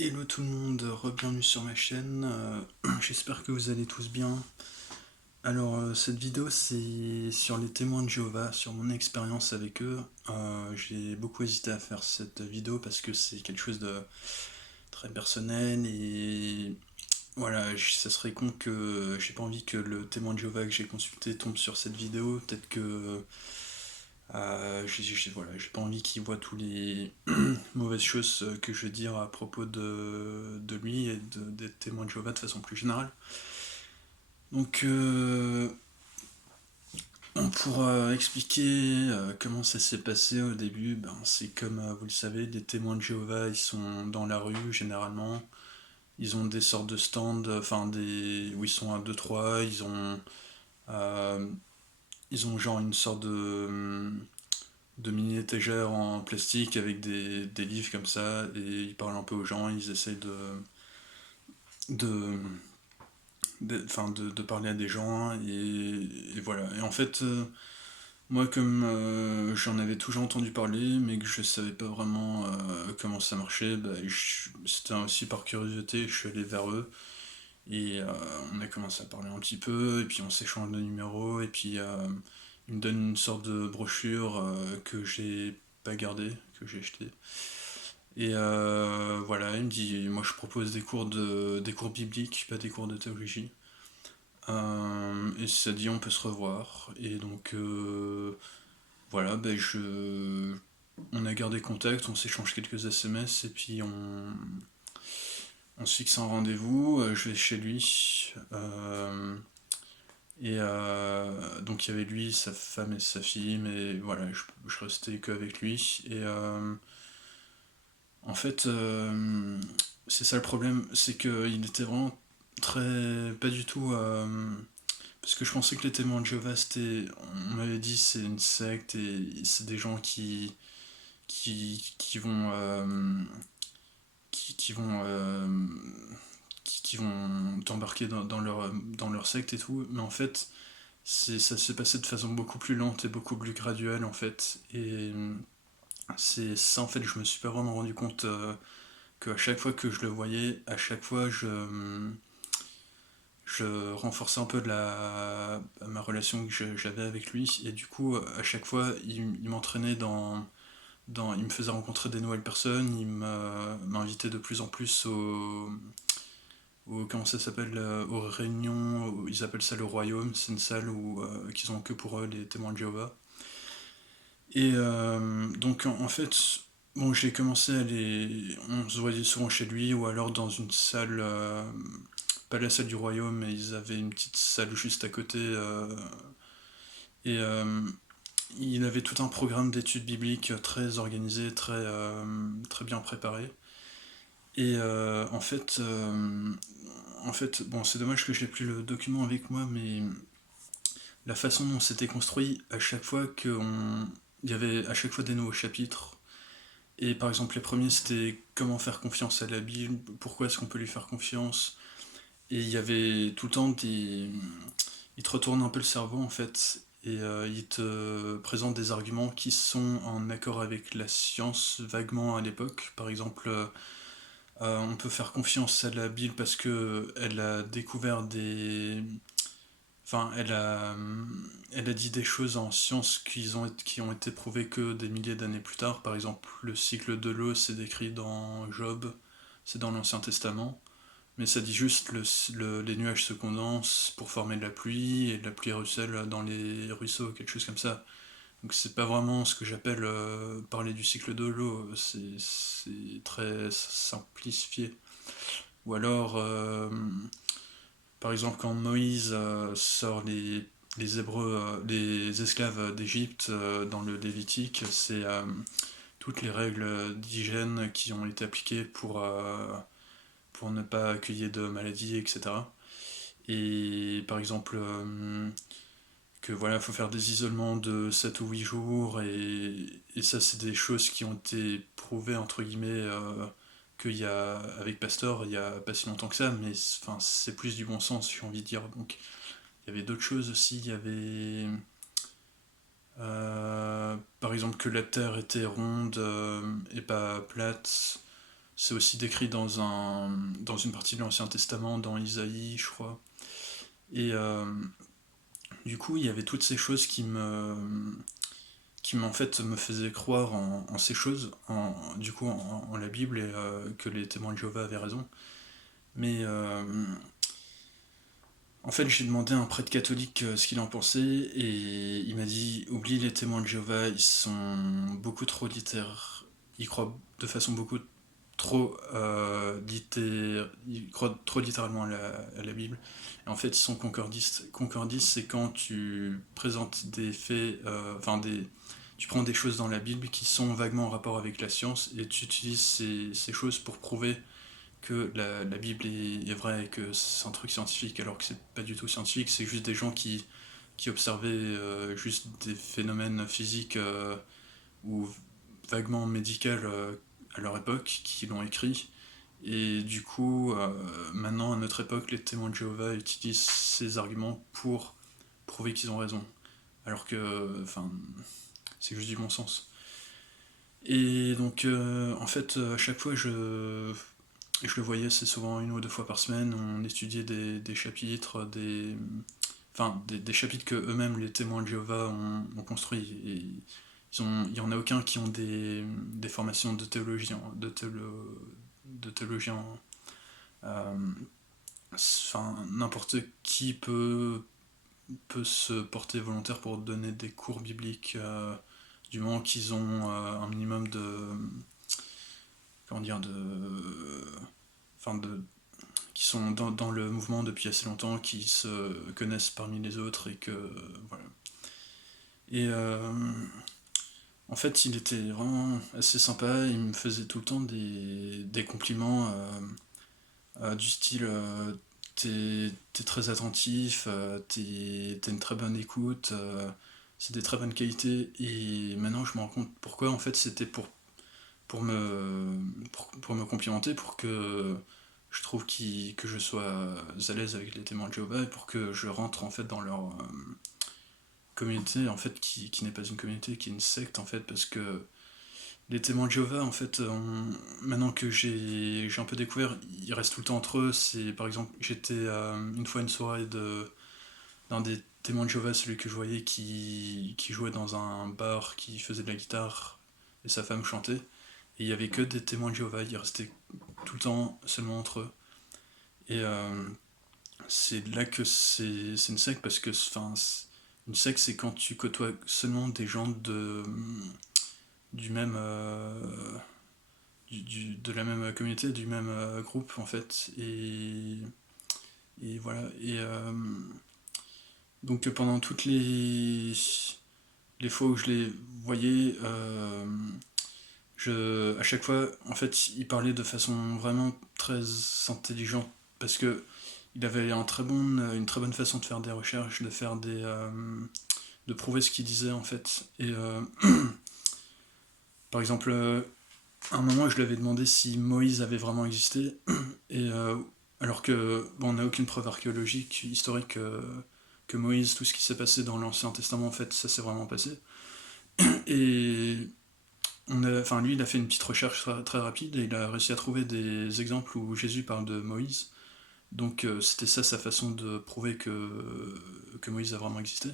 Hello tout le monde, re-bienvenue sur ma chaîne, j'espère que vous allez tous bien. Alors cette vidéo c'est sur les témoins de Jéhovah, sur mon expérience avec eux. J'ai beaucoup hésité à faire cette vidéo parce que c'est quelque chose de très personnel et voilà, ça serait con que j'ai pas envie que le témoin de Jéhovah que j'ai consulté tombe sur cette vidéo. Peut-être que voilà, j'ai pas envie qu'il voit tous les mauvaises choses que je vais dire à propos de lui et des témoins de Jéhovah de façon plus générale. Donc, pour expliquer comment ça s'est passé au début, ben, c'est comme vous le savez, les témoins de Jéhovah, ils sont dans la rue généralement. Ils ont des sortes de stands, enfin où ils sont à deux trois. Euh, ils ont genre une sorte de mini étagère en plastique avec des livres comme ça et ils parlent un peu aux gens, ils essayent de, de parler à des gens et voilà. Et en fait, moi comme j'en avais toujours entendu parler mais que je savais pas vraiment comment ça marchait, bah, c'était aussi par curiosité que je suis allé vers eux et on a commencé à parler un petit peu et puis on s'échange de numéros et puis il me donne une sorte de brochure que j'ai pas gardée, que j'ai acheté. Et voilà, il me dit, moi je propose des cours bibliques, pas des cours de théologie. Et ça dit on peut se revoir. Et donc voilà, on a gardé contact, on s'échange quelques SMS et puis on se fixe un rendez-vous. Je vais chez lui. Et donc il y avait lui, sa femme et sa fille, mais voilà, je restais qu'avec lui. Et en fait, c'est ça le problème, c'est qu'il était vraiment très. Pas du tout. Parce que je pensais que les témoins de Jéhovah, c'était. On m'avait dit c'est une secte et c'est des gens qui vont. Qui vont. Qui vont t'embarquer dans leur secte et tout. Mais en fait, ça s'est passé de façon beaucoup plus lente et beaucoup plus graduelle en fait. Et c'est ça en fait, je me suis pas vraiment rendu compte qu'à chaque fois que je le voyais, à chaque fois je renforçais un peu ma relation que j'avais avec lui. Et du coup, à chaque fois, il m'entraînait il me faisait rencontrer des nouvelles personnes, m'invitait de plus en plus comment ça s'appelle, aux réunions, ils appellent ça le royaume, c'est une salle qu'ils ont que pour eux, les témoins de Jéhovah. Et donc en fait, bon, j'ai commencé à les. On se voyait souvent chez lui ou alors dans une salle, pas la salle du royaume, mais ils avaient une petite salle juste à côté. Et il avait tout un programme d'études bibliques très organisé, très bien préparé. Et en fait, bon, c'est dommage que je n'ai plus le document avec moi, mais la façon dont c'était construit, à chaque fois il y avait à chaque fois des nouveaux chapitres. Et par exemple, les premiers, c'était comment faire confiance à la Bible, pourquoi est-ce qu'on peut lui faire confiance. Et il y avait tout le temps des. Il te retourne un peu le cerveau en fait, et il te présente des arguments qui sont en accord avec la science vaguement à l'époque. Par exemple, on peut faire confiance à la Bible parce que elle a découvert des. Enfin, elle a dit des choses en science qui ont été prouvées que des milliers d'années plus tard. Par exemple, le cycle de l'eau, c'est décrit dans Job, c'est dans l'Ancien Testament. Mais ça dit juste les nuages se condensent pour former de la pluie, et de la pluie ruisselle dans les ruisseaux, quelque chose comme ça. Donc c'est pas vraiment ce que j'appelle parler du cycle de l'eau, c'est très simplifié. Ou alors, par exemple, quand Moïse sort les Hébreux, les esclaves d'Égypte dans le Lévitique, c'est toutes les règles d'hygiène qui ont été appliquées pour ne pas accueillir de maladies, etc. Et par exemple, que voilà, il faut faire des isolements de 7 ou 8 jours, et ça, c'est des choses qui ont été prouvées, entre guillemets, qu'il y a, avec Pasteur, il y a pas si longtemps que ça, mais enfin, c'est plus du bon sens, j'ai envie de dire. Donc, il y avait d'autres choses aussi, il y avait. Par exemple, que la Terre était ronde et pas plate. C'est aussi décrit dans une partie de l'Ancien Testament, dans Isaïe, je crois. Et du coup, il y avait toutes ces choses qui en fait me faisaient croire en ces choses, du coup en la Bible, et que les témoins de Jéhovah avaient raison. Mais en fait, j'ai demandé à un prêtre catholique ce qu'il en pensait, et il m'a dit oublie les témoins de Jéhovah, ils sont beaucoup trop littéraires. Ils croient de façon beaucoup trop ils croient trop littéralement à la Bible. Et en fait, ils sont concordistes. Concordistes, c'est quand tu présentes des faits, tu prends des choses dans la Bible qui sont vaguement en rapport avec la science, et tu utilises ces choses pour prouver que la Bible est vraie et que c'est un truc scientifique, alors que c'est pas du tout scientifique, c'est juste des gens qui observaient juste des phénomènes physiques ou vaguement médicaux à leur époque, qui l'ont écrit. Et du coup, maintenant, à notre époque, les témoins de Jéhovah utilisent ces arguments pour prouver qu'ils ont raison. Alors que, enfin, c'est juste du bon sens. Et donc, en fait, à chaque fois, je le voyais assez souvent, 1 ou 2 fois par semaine. On étudiait des chapitres, des chapitres que eux-mêmes, les témoins de Jéhovah, ont construits. Et il n'y en a aucun qui ont des formations de théologien, de théologien. euh, Enfin, n'importe qui peut se porter volontaire pour donner des cours bibliques, du moment qu'ils ont un minimum comment dire, enfin de, qui sont dans le mouvement depuis assez longtemps, qui se connaissent parmi les autres, et que voilà. Et en fait, il était vraiment assez sympa. Il me faisait tout le temps des compliments du style t'es très attentif, t'as une très bonne écoute, c'est des très bonnes qualités. Et maintenant, je me rends compte pourquoi. En fait, c'était pour me complimenter, pour que je trouve que je sois à l'aise avec les témoins de Jéhovah, et pour que je rentre en fait dans leur communauté, en fait, qui n'est pas une communauté, qui est une secte, en fait, parce que les témoins de Jéhovah, en fait, maintenant que j'ai un peu découvert, ils restent tout le temps entre eux. C'est, par exemple, j'étais une fois à une soirée d'un des témoins de Jéhovah, celui que je voyais qui jouait dans un bar, qui faisait de la guitare, et sa femme chantait. Et il y avait que des témoins de Jéhovah, ils restaient tout le temps seulement entre eux. Et c'est là que c'est une secte, parce que, enfin, une secte, c'est quand tu côtoies seulement des gens du même. De la même communauté, du même groupe, en fait. Et voilà. Et donc pendant toutes les fois où je les voyais, à chaque fois, en fait, il parlait de façon vraiment très intelligente, parce que il avait une très bonne façon de faire des recherches, de prouver ce qu'il disait, en fait. Et par exemple, à un moment, je lui avais demandé si Moïse avait vraiment existé, et alors que bon, on n'a aucune preuve archéologique, historique, que Moïse, tout ce qui s'est passé dans l'Ancien Testament, en fait, ça s'est vraiment passé. Et enfin, lui, il a fait une petite recherche très rapide, et il a réussi à trouver des exemples où Jésus parle de Moïse. Donc c'était ça sa façon de prouver que Moïse a vraiment existé.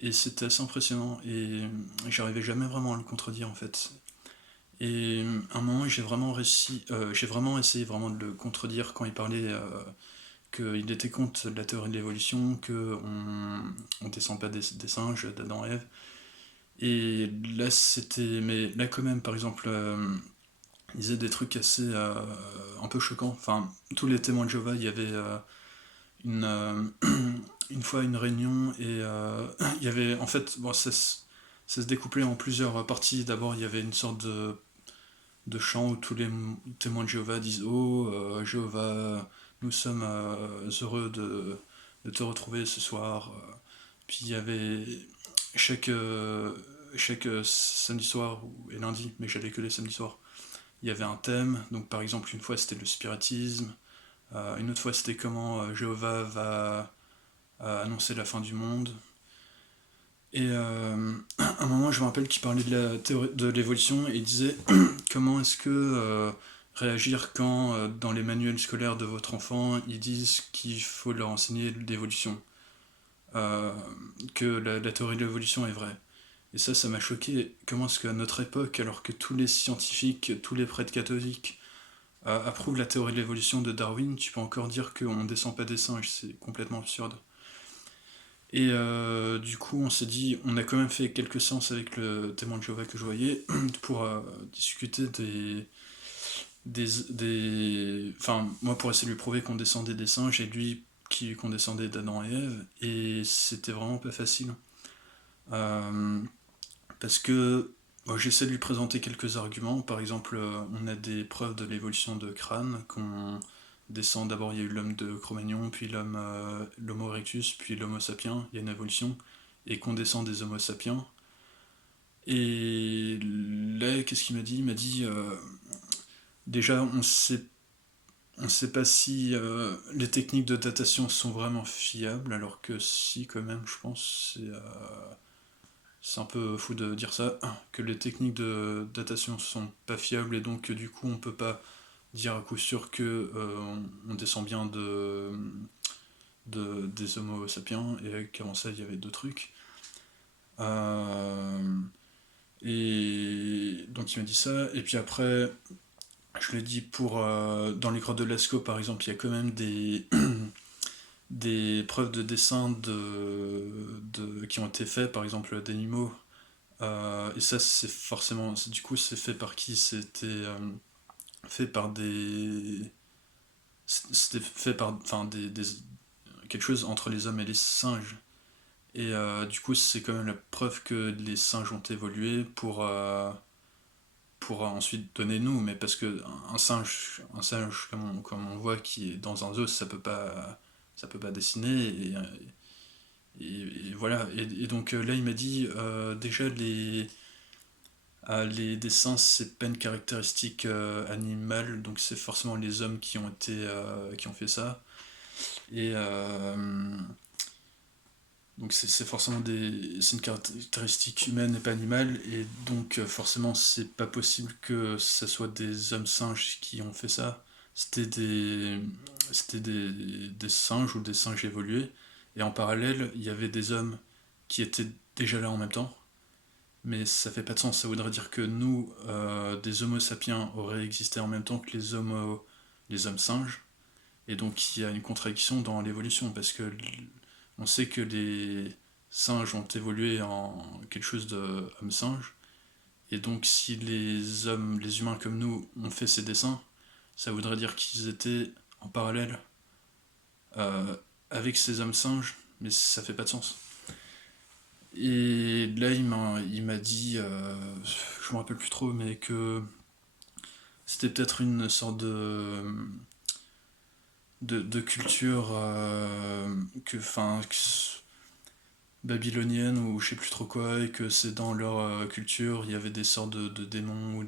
Et c'était assez impressionnant, et j'arrivais jamais vraiment à le contredire, en fait. Et à un moment, j'ai vraiment essayé vraiment de le contredire quand il parlait qu'il était contre la théorie de l'évolution, on descend pas des singes, d'Adam et Ève. Et là, mais là, quand même, par exemple, il disait des trucs assez un peu choquants. Enfin, tous les témoins de Jéhovah, il y avait une, une fois une réunion, et il y avait, en fait, bon, ça se découpait en plusieurs parties. D'abord, il y avait une sorte de chant où tous les témoins de Jéhovah disent oh Jéhovah, nous sommes heureux de te retrouver ce soir. Puis il y avait chaque, samedi soir et lundi, mais j'allais que les samedis soirs, il y avait un thème. Donc par exemple, une fois c'était le spiritisme, une autre fois c'était comment Jéhovah va annoncer la fin du monde. Et à un moment, je me rappelle qu'il parlait de la théorie de l'évolution, et il disait comment est-ce que réagir quand, dans les manuels scolaires de votre enfant, ils disent qu'il faut leur enseigner l'évolution, euh, que la théorie de l'évolution est vraie. Et ça m'a choqué. Comment est-ce qu'à notre époque, alors que tous les scientifiques, tous les prêtres catholiques approuvent la théorie de l'évolution de Darwin, tu peux encore dire qu'on descend pas des singes, c'est complètement absurde. Et du coup, on s'est dit, on a quand même fait quelques séances avec le témoin de Jéhovah que je voyais pour discuter Enfin, moi pour essayer de lui prouver qu'on descendait des singes et lui qu'on descendait d'Adam et Ève, et c'était vraiment pas facile. Euh, Parce que j'essaie de lui présenter quelques arguments. Par exemple, on a des preuves de l'évolution de crâne, qu'on descend d'abord, il y a eu l'homme de Cro-Magnon, puis l'Homo erectus, puis l'Homo sapiens, il y a une évolution, et qu'on descend des Homo sapiens. Et là, qu'est-ce qu'il m'a dit? Il m'a dit, déjà, on sait pas si les techniques de datation sont vraiment fiables, alors que si, quand même, je pense, c'est un peu fou de dire ça, que les techniques de datation sont pas fiables et donc du coup on peut pas dire à coup sûr que on descend bien des Homo sapiens et qu'avant ça il y avait deux trucs. Euh, et donc il m'a dit ça, et puis après je lui ai dit pour dans les grottes de Lascaux par exemple il y a quand même des preuves de dessin qui ont été faites, par exemple d'animaux. Et ça, c'est forcément. Du coup, c'est fait par qui? C'était fait par des. C'était fait par. Enfin, quelque chose entre les hommes et les singes. Et du coup, c'est quand même la preuve que les singes ont évolué pour ensuite donner nous. Mais parce que un singe comme on voit qui est dans un zoo, ça peut pas dessiner. Et voilà. Et donc là, il m'a dit déjà les dessins, c'est pas une caractéristique animale, donc c'est forcément les hommes qui ont fait ça. Et donc c'est forcément c'est une caractéristique humaine et pas animale, et donc forcément c'est pas possible que ce soit des hommes singes qui ont fait ça. C'était des des singes ou des singes évolués, et en parallèle il y avait des hommes qui étaient déjà là en même temps. Mais ça fait pas de sens, ça voudrait dire que nous, des Homo sapiens, auraient existé en même temps que les hommes singes, et donc il y a une contradiction dans l'évolution, parce que on sait que les singes ont évolué en quelque chose de homme-singe, et donc si les humains comme nous, ont fait ces dessins, ça voudrait dire qu'ils étaient en parallèle euh, avec ces hommes singes, mais ça fait pas de sens. Et là, il m'a dit, je me rappelle plus trop, mais que c'était peut-être une sorte de culture babylonienne ou je sais plus trop quoi, et que c'est dans leur culture, il y avait des sortes de démons ou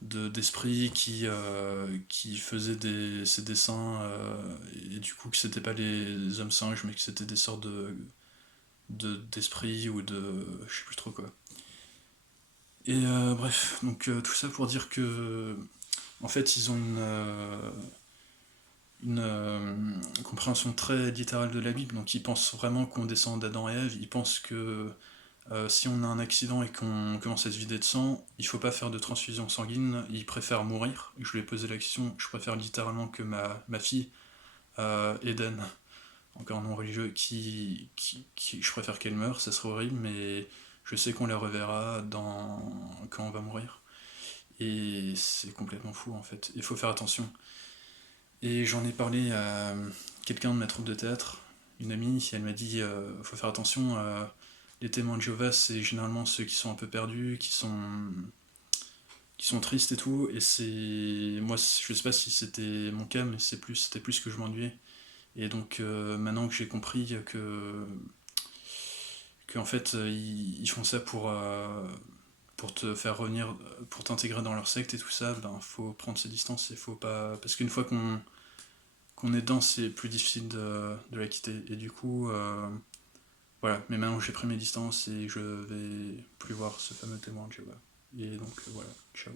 d'esprits qui faisaient ces dessins, et du coup que c'était pas les hommes singes, mais que c'était des sortes d'esprits ou je sais plus trop quoi. Et bref, donc tout ça pour dire que en fait ils ont une compréhension très littérale de la Bible, donc ils pensent vraiment qu'on descend d'Adam et Ève, ils pensent que si on a un accident et qu'on commence à se vider de sang, il faut pas faire de transfusion sanguine, ils préfèrent mourir. Je lui ai posé la question, je préfère littéralement que ma fille, Eden, encore non religieux, je préfère qu'elle meure, ça serait horrible, mais je sais qu'on la reverra quand on va mourir. Et c'est complètement fou en fait. Il faut faire attention. Et j'en ai parlé à quelqu'un de ma troupe de théâtre, une amie, elle m'a dit faut faire attention, les témoins de Jéhovah, c'est généralement ceux qui sont un peu perdus, qui sont tristes et tout. Et c'est. Moi, je sais pas si c'était mon cas, mais c'était plus que je m'ennuyais. Et donc maintenant que j'ai compris que en fait ils font ça pour te faire revenir, pour t'intégrer dans leur secte et tout ça, ben faut prendre ses distances, et faut pas, parce qu'une fois qu'on est dedans, c'est plus difficile de la quitter. Et du coup, voilà. Mais maintenant j'ai pris mes distances et je vais plus voir ce fameux témoin de Jéhovah. Et donc voilà, ciao.